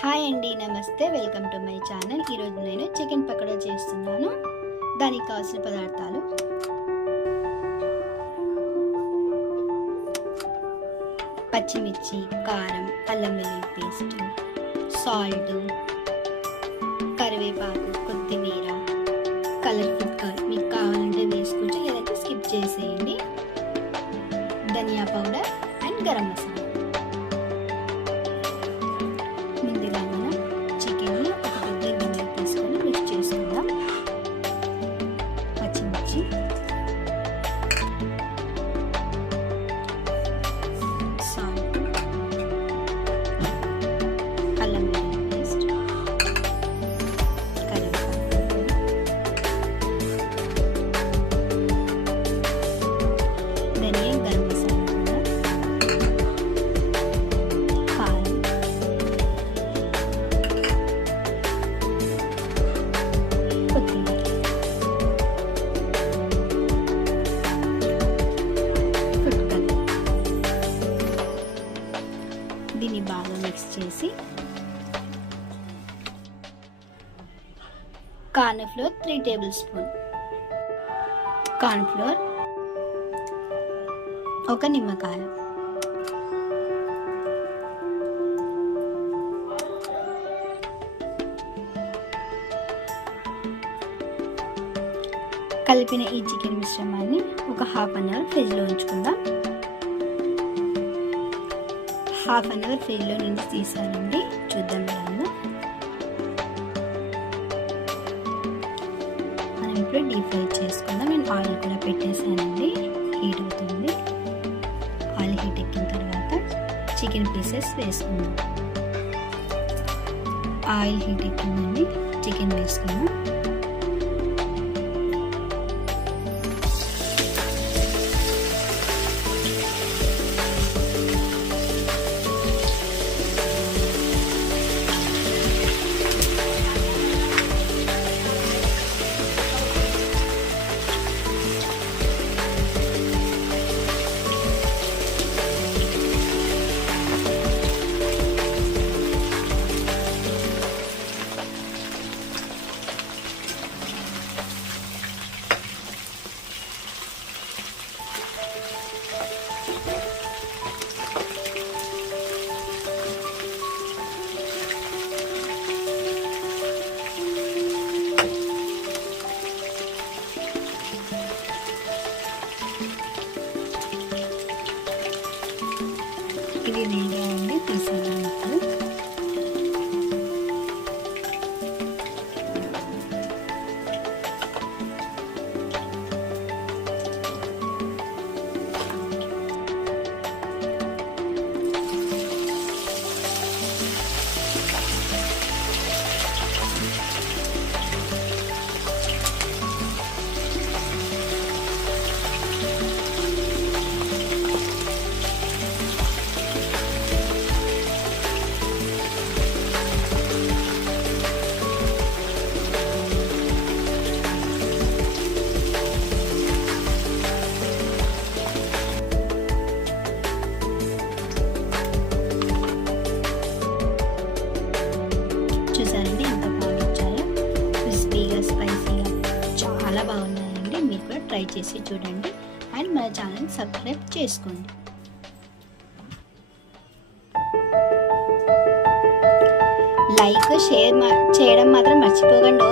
హాయ్ అండి, నమస్తే. Welcome to my channel. ఈరోజు నేను చికెన్ పకోడా చేస్తున్నాను. దానికి కావాల్సిన పదార్థాలు: పచ్చిమిర్చి, కారం, అల్లం వెల్లుల్లి పేస్ట్, సాల్ట్, కరివేపాకు, కొత్తిమీర, కలర్ ఫుడ్ కలర్ మీకు కావాలంటే వేసుకోవచ్చు, లేదంటే స్కిప్ చేసేయండి. ధనియా పౌడర్ అండ్ గరం మసాలా. దీన్ని బాగా మిక్స్ చేసి corn flour 3 table spoon, corn flour, ఒక నిమ్మకాయ, కలిపిన ఈ చికెన్ మిశ్రమాన్ని ఒక హాఫ్ అన్ అవర్ ఫ్రిడ్జ్లో ఉంచుకుందాం. హాఫ్ అన్ అవర్ ఫ్రిడ్జ్లో నుంచి తీసానండి. చూద్దాం దాన్ని. మనం ఇప్పుడు డీప్ ఫ్రై చేసుకుందాం. నేను ఆయిల్ కూడా పెట్టేసానండి, హీట్ అవుతుంది. ఆయిల్ హీట్ ఎక్కిన తర్వాత చికెన్ పీసెస్ వేసుకుందాం. ఆయిల్ హీట్ ఎక్కిందండి, చికెన్ వేసుకుందాం. ఇది రెడీ అయింది, తీసేద్దాం ఇప్పుడు. చూసారండి ఎంత బాగా వచ్చాయో, క్రిస్పీగా, స్పైసీగా, చాలా బాగున్నాయండి. మీరు కూడా ట్రై చేసి చూడండి అండ్ మన ఛానల్ సబ్స్క్రైబ్ చేసుకోండి. లైక్, షేర్ చేయడం మాత్రం మర్చిపోకండి.